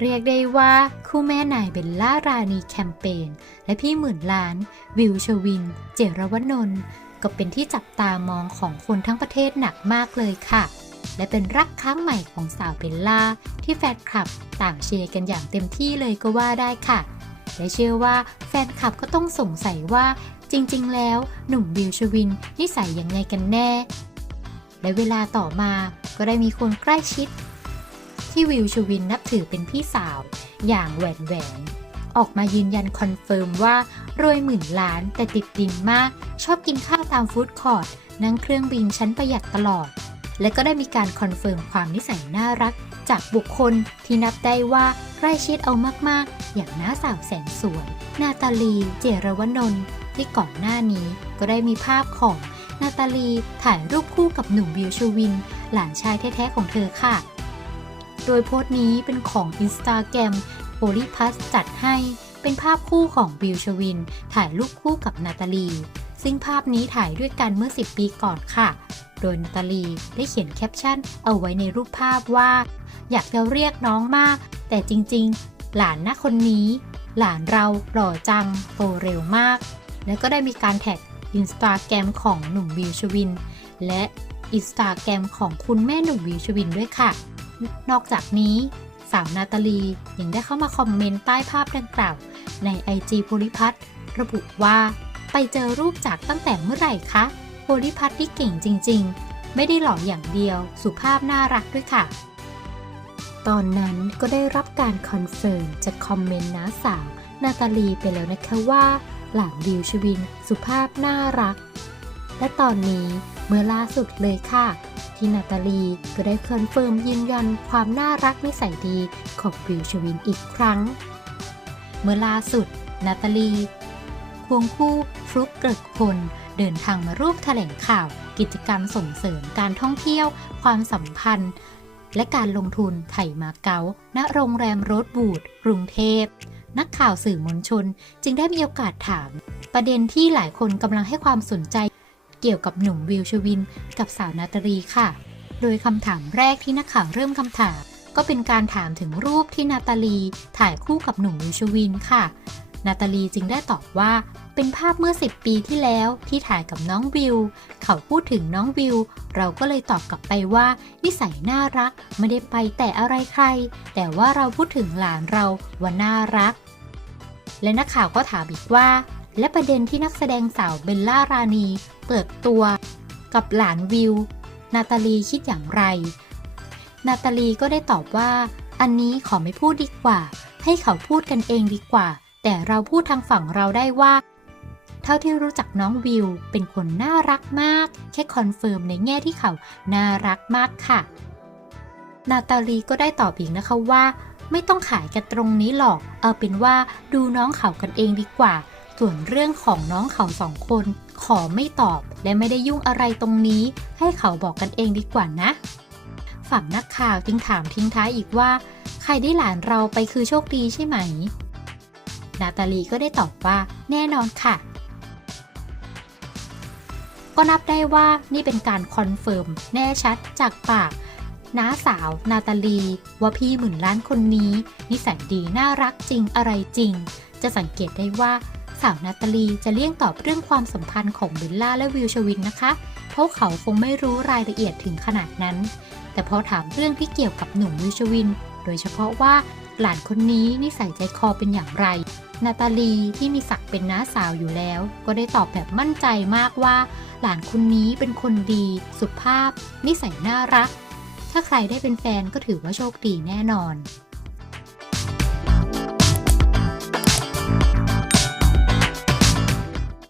เรียกได้ว่าคู่แม่นายเบลล่ารานีแคมเปญและพี่หมื่นล้าน วิวชวิน เจรวนนท์ก็เป็นที่จับตามองของคนทั้งประเทศหนักมากเลยค่ะ และเป็นรักครั้งใหม่ของสาวเบลล่า ที่แฟนคลับต่างเชียร์กันอย่างเต็มที่เลยก็ว่าได้ค่ะ และเชื่อว่าแฟนคลับก็ต้องสงสัยว่าจริงๆ แล้วหนุ่มวิวชวิน นิสัยยังไงกันแน่ และเวลาต่อมาก็ได้มีคนใกล้ชิด ที่วิวชวินนับถือเป็นพี่สาว อย่างแหวนแหวน ออกมายืนยันคอนเฟิร์มว่า รวยหมื่นล้านแต่ติดดินมาก ชอบกินข้าวตามฟู้ดคอร์ทนั่งเครื่องบินชั้นประหยัดตลอด และก็ได้มีการคอนเฟิร์มความนิสัยน่ารัก จากบุคคลที่นับได้ว่าใกล้ชิดเอามากๆ อย่างน้าสาวแสนสวย นาตาลี เจรวนนท์ที่ก่อนหน้านี้ก็ได้มีภาพของนาตาลีถ่ายรูปคู่กับหนุ่มวิวชวิน หลานชายแท้ๆของเธอค่ะ โดยโพสต์นี้เป็นของอินสตาแกรมโ o ลิพัสจัดให้เป็นภาพคู่ของวิวชวิน ถ่ายรูปคู่กับนาตาลี ซึ่งภาพนี้ถ่ายด้วยกันเมื่อ 10 ปีก่อนค่ะ โดยนาตาลีได้เขียนแคปชั่นเอาไว้ในรูปภาพว่า อยากจะเรียกน้องมาก แต่จริงๆ หลานนะคนนี้ หลานเราหล่อจังโตเร็วมาก แล้วก็ได้มีการแท็กอินสตาแกรมของหนุ่มวิวชวิน และอินสตาแกรมของคุณแม่หนุ่มวิวชวินด้วยค่ะ นอกจากนี้สาวนาตาลียังได้เข้ามาคอมเมนต์ใต้ภาพดังกล่าว ใน IG โพลิพัทระบุว่า ไปเจอรูปจากตั้งแต่เมื่อไหร่คะโพลิพัทที่เก่งจริง ๆ ไม่ได้หล่ออย่างเดียวสุภาพน่ารักด้วยค่ะ ตอนนั้นก็ได้รับการคอนเฟิร์มจากคอมเมนต์น้าสาวนาตาลีไปแล้วนะคะว่าหลานวิวชวิน สุภาพน่ารัก และตอนนี้เมื่อล่าสุดเลยค่ะ ที่นาตาลีก็ได้คอนเฟิร์มยืนยันความน่ารักนิสัยดีของวิวชวินอีกครั้ง เมื่อล่าสุด นาตาลีควงคู่ฟลุกเกิดพลเดินทางมาร่วมแถลงข่าว กิจกรรมส่งเสริมการท่องเที่ยว ความสัมพันธ์ และการลงทุนไถ่มาเก๊าณโรงแรมโรสบูดกรุงเทพ นักข่าวสื่อมวลชน จึงได้มีโอกาสถาม ประเด็นที่หลายคนกำลังให้ความสนใจ กี่ยวกับหนุ่มวิวชวิน กับสาวนาตาลีค่ะ โดยคำถามแรกที่นักข่าวเริ่มคำถาม ก็เป็นการถามถึงรูปที่นาตาลีถ่ายคู่กับหนุ่มวิวชวินค่ะ นาตาลีจึงได้ตอบว่า เป็นภาพเมื่อ 10 ปีที่แล้วที่ถ่ายกับน้องวิว เขาพูดถึงน้องวิว เราก็เลยตอบกลับไปว่า นิสัยน่ารัก ไม่ได้ไปแต่อะไรใคร แต่ว่าเราพูดถึงหลานเราว่าน่ารัก และนักข่าวก็ถามอีกว่าและประเด็นที่นักแสดงสาวเบลล่ารานี เปิดตัวกับหลานวิว นาตาลีคิดอย่างไร นาตาลีก็ได้ตอบว่า อันนี้ขอไม่พูดดีกว่า ให้เขาพูดกันเองดีกว่า แต่เราพูดทางฝั่งเราได้ว่า เท่าที่รู้จักน้องวิว เป็นคนน่ารักมาก แค่คอนเฟิร์มในแง่ที่เขาน่ารักมากค่ะ นาตาลีก็ได้ตอบอีกนะคะว่า ไม่ต้องขายกันตรงนี้หรอก เอาเป็นว่าดูน้องเขากันเองดีกว่า ส่วนเรื่องของน้องเขาสองคน ขอไม่ตอบและไม่ได้ยุ่งอะไรตรงนี้ ให้เขาบอกกันเองดีกว่านะ ฝั่งนักข่าวจึงถามทิ้งท้ายอีกว่า ใครได้หลานเราไปคือโชคดีใช่ไหม นาตาลีก็ได้ตอบว่าแน่นอนค่ะ ก็นับได้ว่านี่เป็นการคอนเฟิร์มแน่ชัดจากปากน้าสาวนาตาลี ว่าพี่หมื่นล้านคนนี้ นิสัยดีน่ารักจริงอะไรจริง จะสังเกตได้ว่า สาวนาตาลีจะเลี่ยงตอบเรื่องความสัมพันธ์ของเบลล่าและวิวชวินนะคะ เพราะเขาคงไม่รู้รายละเอียดถึงขนาดนั้น แต่พอถามเรื่องที่เกี่ยวกับหนุ่มวิวชวิน โดยเฉพาะว่าหลานคนนี้นิสัยใจคอเป็นอย่างไร นาตาลีที่มีศักดิ์เป็นน้าสาวอยู่แล้ว ก็ได้ตอบแบบมั่นใจมากว่า หลานคนนี้เป็นคนดี สุภาพ นิสัยน่ารัก ถ้าใครได้เป็นแฟนก็ถือว่าโชคดีแน่นอน